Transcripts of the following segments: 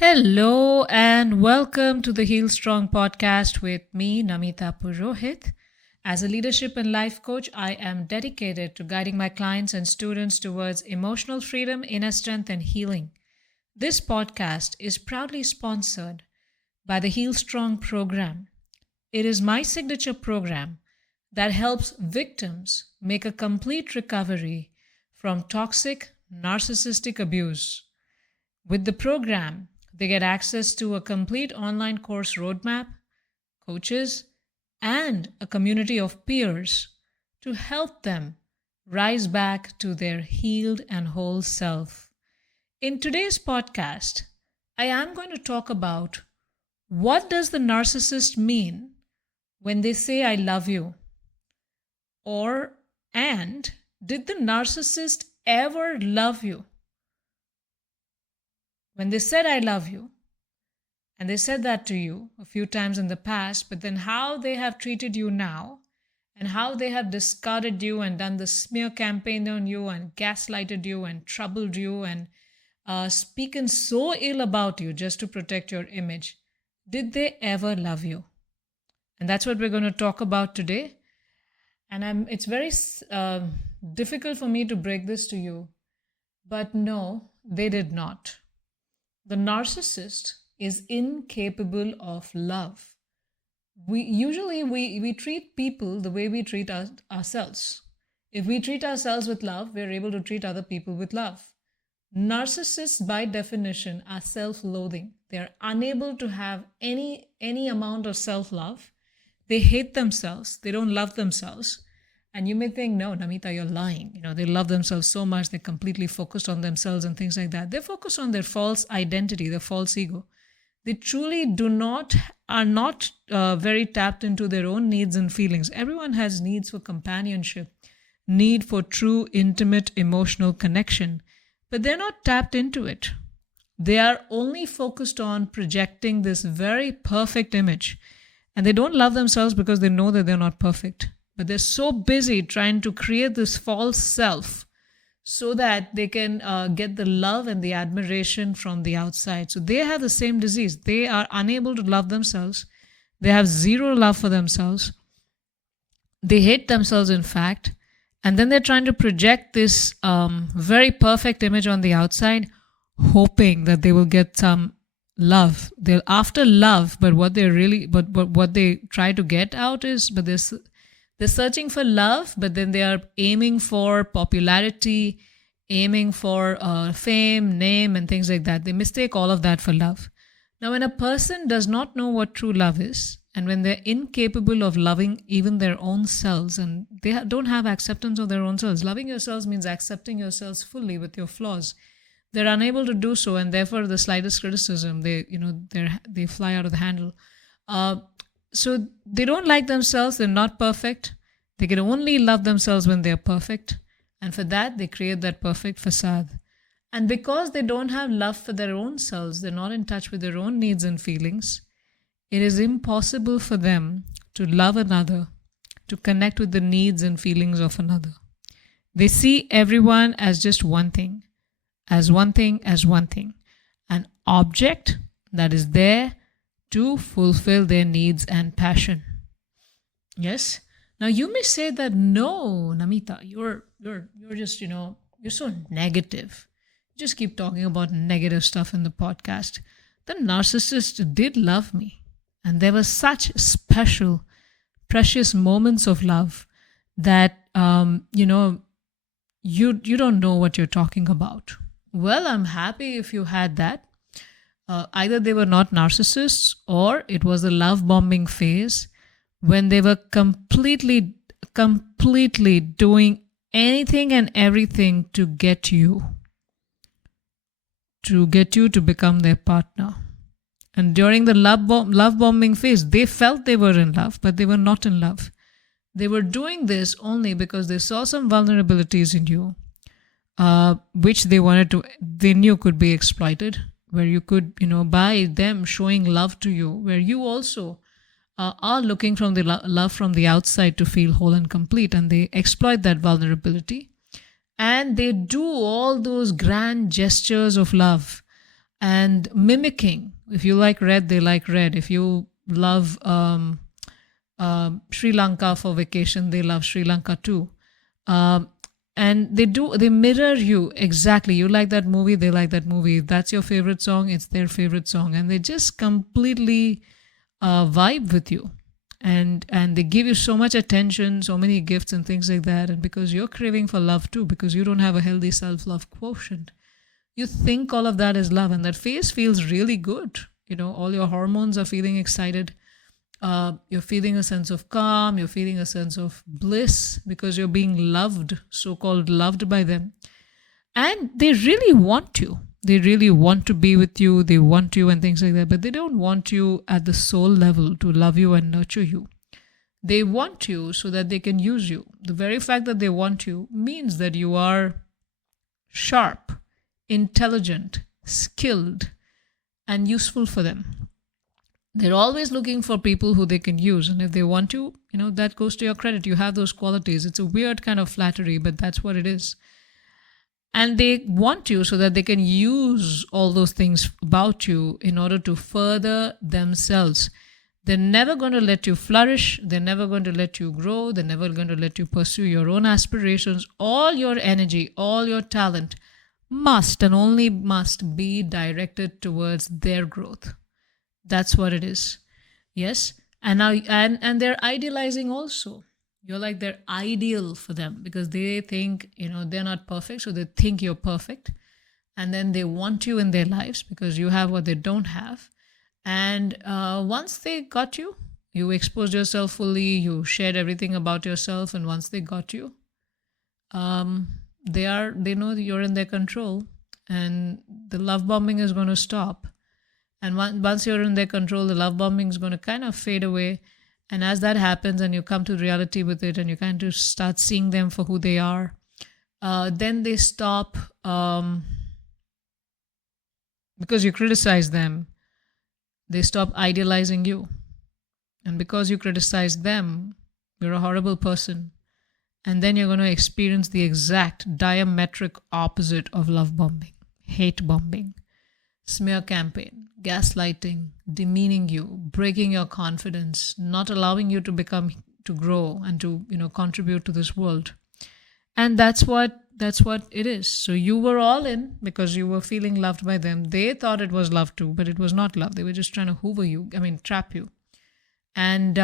Hello and welcome to the Heal Strong podcast with me, Namita Purohit. As a leadership and life coach, I am dedicated to guiding my clients and students towards emotional freedom, inner strength, and healing. This podcast is proudly sponsored by the Heal Strong program. It is my signature program that helps victims make a complete recovery from toxic narcissistic abuse. With the program, they get access to a complete online course roadmap, coaches, and a community of peers to help them rise back to their healed and whole self. In today's podcast, I am going to talk about what does the narcissist mean when they say I love you? And did the narcissist ever love you? When they said, I love you, and they said that to you a few times in the past, but then how they have treated you now, and how they have discarded you and done the smear campaign on you and gaslighted you and troubled you and spoken so ill about you just to protect your image. Did they ever love you? And that's what we're going to talk about today. And it's very difficult for me to break this to you, but no, they did not. The narcissist is incapable of love. We treat people the way we treat ourselves. If we treat ourselves with love, we're able to treat other people with love. Narcissists, by definition, are self-loathing. They're unable to have any amount of self-love. They hate themselves. They don't love themselves. And you may think, no, Namita, you're lying. They love themselves so much, they're completely focused on themselves and things like that. They're focused on their false identity, their false ego. They truly are not very tapped into their own needs and feelings. Everyone has needs for companionship, need for true, intimate, emotional connection, but they're not tapped into it. They are only focused on projecting this very perfect image. And they don't love themselves because they know that they're not perfect. But they're so busy trying to create this false self so that they can get the love and the admiration from the outside. So they have the same disease. They are unable to love themselves. They have zero love for themselves. They hate themselves, in fact. And then they're trying to project this very perfect image on the outside, hoping that they will get some love. They're after love, but what they try to get out is, they're searching for love, but then they are aiming for popularity, aiming for fame, name, and things like that. They mistake all of that for love. Now, when a person does not know what true love is, and when they're incapable of loving even their own selves, and they don't have acceptance of their own selves, loving yourselves means accepting yourselves fully with your flaws. They're unable to do so, and therefore the slightest criticism, they fly out of the handle. So they don't like themselves. They're not perfect. They can only love themselves when they're perfect. And for that, they create that perfect facade. And because they don't have love for their own selves, they're not in touch with their own needs and feelings, it is impossible for them to love another, to connect with the needs and feelings of another. They see everyone as just one thing, as one thing, an object that is there to fulfill their needs and passion. Yes? Now you may say that, no, Namita, you're just, you're so negative. You just keep talking about negative stuff in the podcast. The narcissist did love me. And there were such special, precious moments of love that, you don't know what you're talking about. Well, I'm happy if you had that. Either they were not narcissists or it was the love bombing phase when they were completely doing anything and everything to get you to become their partner. And during the love bombing phase, they felt they were in love, but they were not in love. They were doing this only because they saw some vulnerabilities in you, which they knew could be exploited, where you could, by them showing love to you, where you also are looking from the love from the outside to feel whole and complete, and they exploit that vulnerability. And they do all those grand gestures of love and mimicking. If you like red, they like red. If you love Sri Lanka for vacation, they love Sri Lanka too. And they mirror you exactly. You like that movie, they like that movie. If that's your favorite song, it's their favorite song. And they just completely vibe with you. And they give you so much attention, so many gifts and things like that. And because you're craving for love too, because you don't have a healthy self-love quotient, you think all of that is love. And that phase feels really good. All your hormones are feeling excited. You're feeling a sense of calm, you're feeling a sense of bliss because you're being loved, so-called loved by them. And they really want you. They really want to be with you, they want you and things like that, but they don't want you at the soul level to love you and nurture you. They want you so that they can use you. The very fact that they want you means that you are sharp, intelligent, skilled, and useful for them. They're always looking for people who they can use. And if they want you, that goes to your credit. You have those qualities. It's a weird kind of flattery, but that's what it is. And they want you so that they can use all those things about you in order to further themselves. They're never going to let you flourish. They're never going to let you grow. They're never going to let you pursue your own aspirations. All your energy, all your talent must and only must be directed towards their growth. That's what it is. Yes. And now, and they're idealizing also. You're like their ideal for them because they think, they're not perfect. So they think you're perfect. And then they want you in their lives because you have what they don't have. And once they got you, you exposed yourself fully, you shared everything about yourself. And once they got you, they know that you're in their control and the love bombing is going to stop. And once you're in their control, the love bombing is going to kind of fade away. And as that happens and you come to reality with it and you kind of start seeing them for who they are, then they stop, because you criticize them, they stop idealizing you. And because you criticize them, you're a horrible person. And then you're going to experience the exact diametric opposite of love bombing, hate bombing, smear campaign, gaslighting, demeaning you, breaking your confidence, not allowing you to grow and to, contribute to this world. And that's what it is. So you were all in because you were feeling loved by them. They thought it was love too, but it was not love. They were just trying to trap you. And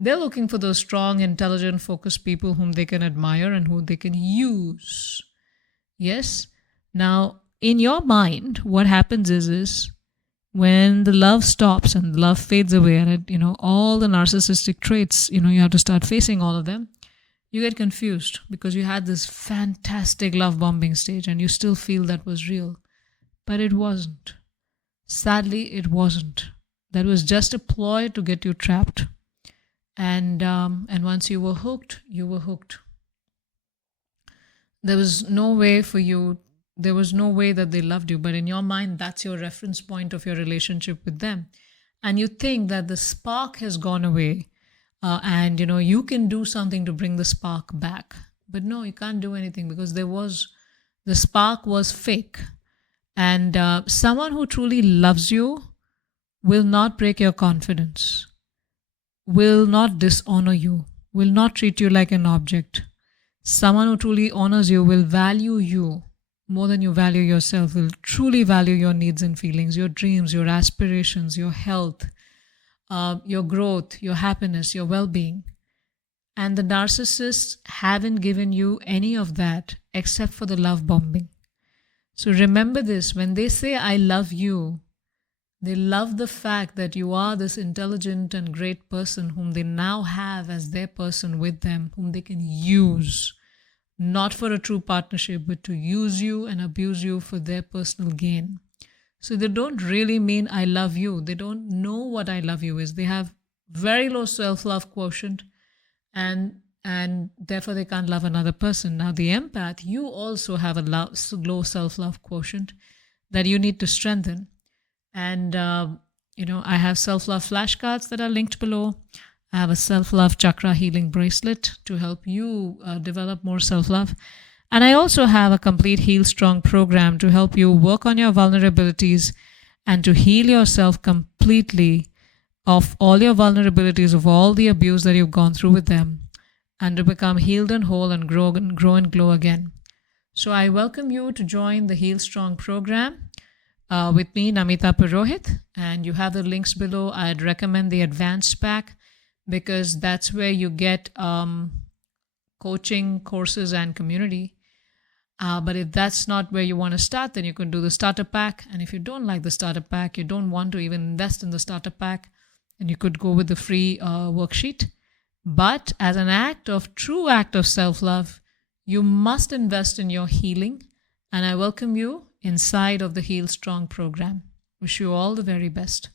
they're looking for those strong, intelligent, focused people whom they can admire and who they can use. Yes? Now, in your mind, what happens is when the love stops and the love fades away and all the narcissistic traits, you have to start facing all of them, you get confused because you had this fantastic love bombing stage and you still feel that was real. But it wasn't. Sadly, it wasn't. That was just a ploy to get you trapped. And once you were hooked, you were hooked. There was no way that they loved you, but in your mind, that's your reference point of your relationship with them. And you think that the spark has gone away and, you can do something to bring the spark back. But no, you can't do anything because the spark was fake. And someone who truly loves you will not break your confidence, will not dishonor you, will not treat you like an object. Someone who truly honors you will value you more than you value yourself, will truly value your needs and feelings, your dreams, your aspirations, your health, your growth, your happiness, your well-being. And the narcissists haven't given you any of that except for the love bombing. So remember this, when they say, I love you, they love the fact that you are this intelligent and great person whom they now have as their person with them, whom they can use. Not for a true partnership, but to use you and abuse you for their personal gain. So they don't really mean I love you. They don't know what I love you is. They have very low self-love quotient and therefore they can't love another person. Now the empath, you also have a low self-love quotient that you need to strengthen. And, I have self-love flashcards that are linked below. I have a self-love chakra healing bracelet to help you develop more self-love. And I also have a complete Heal Strong program to help you work on your vulnerabilities and to heal yourself completely of all your vulnerabilities, of all the abuse that you've gone through with them, and to become healed and whole and grow and glow again. So I welcome you to join the Heal Strong program with me, Namita Purohit, and you have the links below. I'd recommend the advanced pack because that's where you get coaching, courses, and community. But if that's not where you want to start, then you can do the starter pack. And if you don't like the starter pack, you don't want to even invest in the starter pack, then you could go with the free worksheet. But as an true act of self-love, you must invest in your healing. And I welcome you inside of the Heal Strong program. Wish you all the very best.